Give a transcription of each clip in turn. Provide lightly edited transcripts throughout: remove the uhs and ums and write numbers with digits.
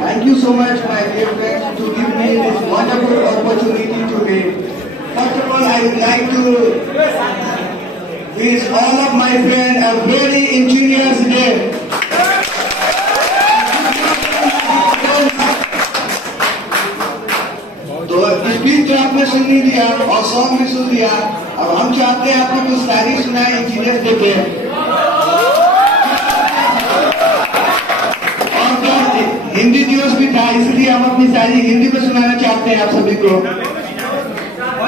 Thank you so much, my dear friends, to give me this wonderful opportunity today. First of all, I would like to wish all of my friends a very Engineers Day. तो speech तो आपने सुन नहीं दिया और song भी सुन दिया। अब हम चाहते हैं आपको कुछ शायरी सुनाए इंजीनियर्स डे पे। हिंदी दिवस भी था, इसलिए हम अपनी शायरी हिंदी में सुनाना चाहते हैं आप सभी को।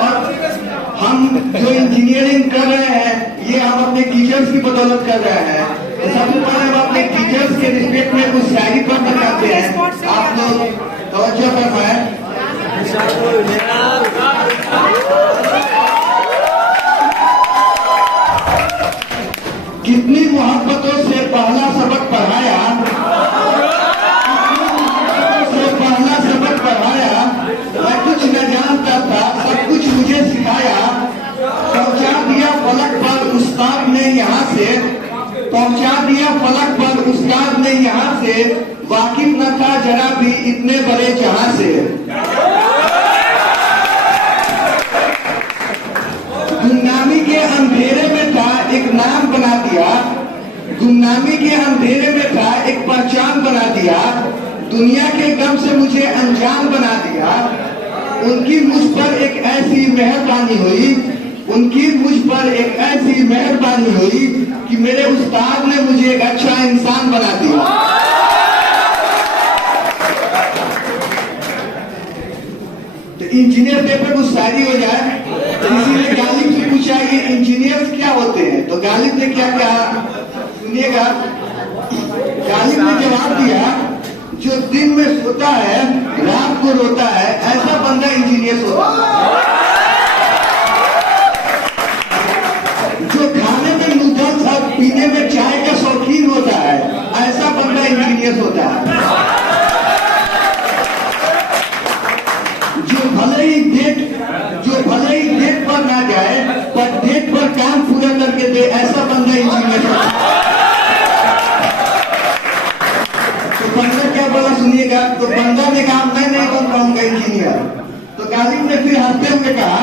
और हम जो इंजीनियरिंग कर रहे हैं ये हम अपने टीचर्स की बदौलत कर रहे हैं। तो सबसे पहले हम अपने टीचर्स के रिस्पेक्ट में कुछ शायरी पढ़ना चाहते हैं। आप लोग तवज्जो फरमाएं। कितनी मोहब्बतों से पहला सबक पढ़ाया, मैं कुछ न जानता था, सब कुछ मुझे सिखाया। पहुंचा दिया फलक पर उस्ताद ने यहाँ से, पहुंचा दिया फलक पर उस्ताद ने यहाँ से, वाकिफ न था जरा भी इतने बड़े जहां से। गुमनामी के अंधेरे में था एक नाम बना दिया, गुमनामी के अंधेरे में था एक पहचान बना दिया। दुनिया के गम से मुझे अनजान बना दिया। उनकी मुझ पर एक ऐसी मेहरबानी हुई, उनकी मुझ पर एक ऐसी मेहरबानी हुई कि मेरे उस्ताद ने मुझे एक अच्छा इंसान बना दिया। तो इंजीनियर डे पे कुछ शायरी हो जाए। तो इसीलिए गालिब से पूछा ये इंजीनियर्स क्या होते हैं, तो गालिब ने क्या कहा सुनिएगा। गालिब ने जवाब दिया, जो दिन में सोता है रात को रोता है, ऐसा बंदा इंजीनियर होता है। जो खाने में नूडल्स और पीने में चाय का शौकीन होता है, ऐसा बंदा इंजीनियर होता है। जो भले ही डेट पर ना जाए पर डेट पर काम पूरा करके दे, ऐसा बंदा इंजीनियर होता है। बंदा क्या बोला सुनिएगा। तो बंदा ने कहा मैं नहीं बन पाऊंगा इंजीनियर। तो गालिब ने फिर हंसते हुए कहा,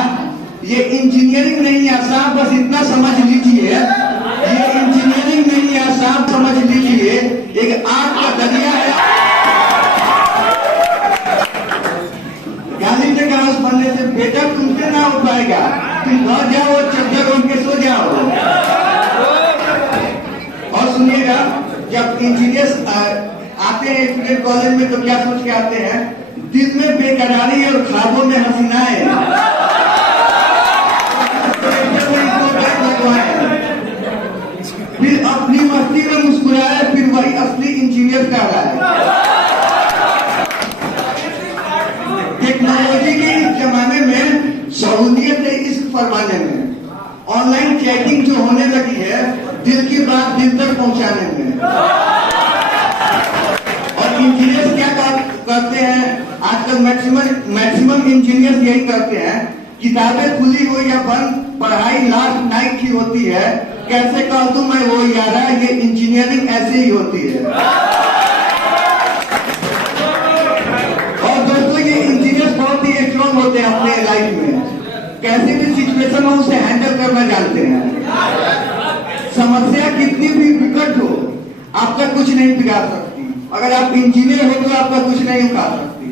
ये इंजीनियरिंग नहीं है साहब, बस इतना समझ लीजिए, ये इंजीनियरिंग नहीं है साहब, समझ लीजिए एक आग का दरिया है। गालिब ने कहा उस बंदे से, बेटा तुमसे ना हो पाएगा, तुम घर जाओ और चद्दर ओढ़ के सो जाओ। और सुनिएगा, जब इंजीनियर्स आते हैं स्टूडेंट कॉलेज में तो क्या सोच के आते हैं, दिल में बेकरारी और ख्वाबों में हसीनाएं। फिर अपनी मस्ती में मुस्कुराए, फिर वही असली इंजीनियर का रहा है। टेक्नोलॉजी के इस जमाने में सहूलियत है इस फरमाने में, ऑनलाइन चैटिंग जो होने लगी है दिल की बात दिल तक पहुंचाने में। इंजीनियर्स क्या करते हैं आजकल, मैक्सिमम इंजीनियर्स यही करते हैं, किताबें खुली हो या बंद, पढ़ाई लास्ट नाइट की होती है, कैसे कह दूं मैं वो यारा, ये इंजीनियरिंग ऐसे ही होती है। और दोस्तों ये इंजीनियर्स बहुत ही स्ट्रॉन्ग होते हैं अपने लाइफ में, कैसे भी सिचुएशन हो उसे हैंडल करना जानते हैं। समस्या कितनी भी विकट हो आपका कुछ नहीं बिगाड़ सकती, अगर आप इंजीनियर हो तो आपका कुछ नहीं उखाड़ सकती।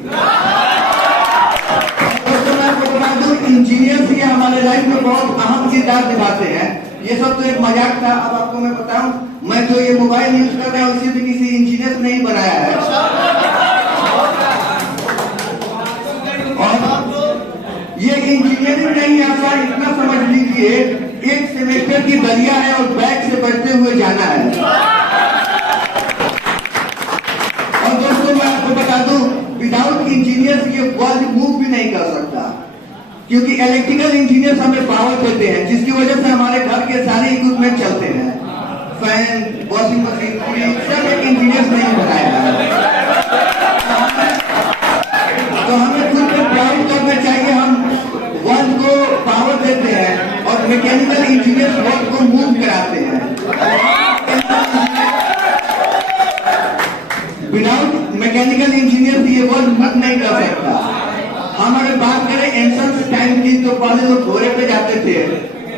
दोस्तों मैं आपको बता दूं, इंजीनियर्स ये हमारे लाइफ में बहुत अहम किरदार निभाते हैं। ये सब तो एक मजाक था। अब आपको मैं बताऊं, मैं जो ये मोबाइल यूज कर रहा हूं उसे भी किसी इंजीनियर ने ही बनाया है। और ये इंजीनियरिंग नहीं आता, इतना समझ लीजिए एक सेमेस्टर की दरिया है और बैग से बढ़ते हुए जाना है। बता दूं, विदाउट इंजीनियर्स ये वर्ल्ड मूव भी नहीं कर सकता, क्योंकि इलेक्ट्रिकल इंजीनियर्स हमें पावर देते हैं, जिसकी वजह से हमारे घर के सारे इक्विपमेंट चलते हैं। फैन, वॉशिंग मशीन, सब एक इंजीनियर्स नहीं बनाया है। तो हमें खुद पे प्राउड करना चाहिए, हम वर्ल्ड को पावर देते हैं और मैकेनिकल इंजीनियर्स वर्ल्ड को मूव कराते हैं। विदाउट मैकेनिकल इंजीनियर ये वर्ड मत नहीं कर सकता। हम अगर बात करें एंशंट टाइम की तो पहले लोग घोड़े पे जाते थे,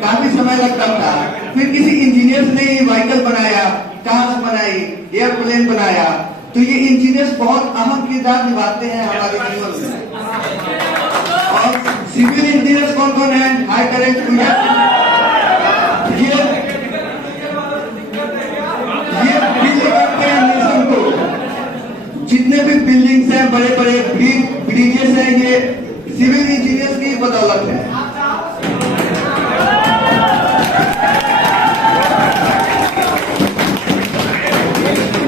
काफी समय लगता था। फिर किसी इंजीनियर्स ने व्हीकल बनाया, कार्स बनाई, एयरप्लेन बनाया। तो ये इंजीनियर्स बहुत अहम किरदार निभाते हैं हमारे जीवन में। और सिविल इंजीनियर्स कौन कौन है? हाई करेंट ये बिल्ड करते हैं नेशन को। जितने भी बिल्डिंग्स हैं, बड़े बड़े ब्रिजेस हैं, ये सिविल इंजीनियर्स की बदौलत है।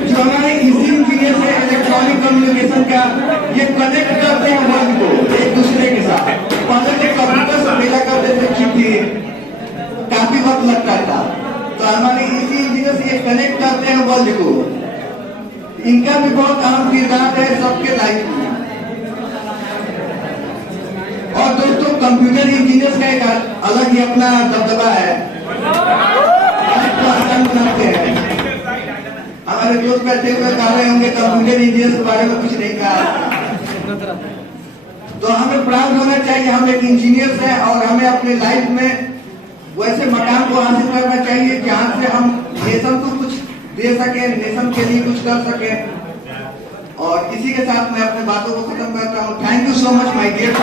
जो हमारे इसी इंजीनियर से इलेक्ट्रॉनिक कम्युनिकेशन का ये कनेक्ट करते हैं वर्ल्ड को एक दूसरे के साथ। पहले जो कंप्यूटर से भेजा करते थे चिट्ठी, काफी वक्त लगता था। तो हमारे इसी इंजीनियर से ये कनेक्ट करते हैं वर्ल्ड को। इनका भी बहुत अहम किरदार है सबके लाइफ में। और दोस्तों, कंप्यूटर इंजीनियर्स का एक अलग ही अपना दबदबा है। आसान बनाते हैं। हमारे दोस्त बैठे हुए कह रहे होंगे कंप्यूटर इंजीनियर्स के बारे में कुछ नहीं कहा। तो हमें प्राउड होना चाहिए, हम एक इंजीनियर्स हैं और हमें अपनी लाइफ में वैसे मकाम को हासिल करना चाहिए जहां से हम नेशन को कुछ दे सके, नेशन के लिए कुछ कर सके। और इसी के साथ मैं अपने बातों को खत्म करता हूँ। Thank you so much my dear.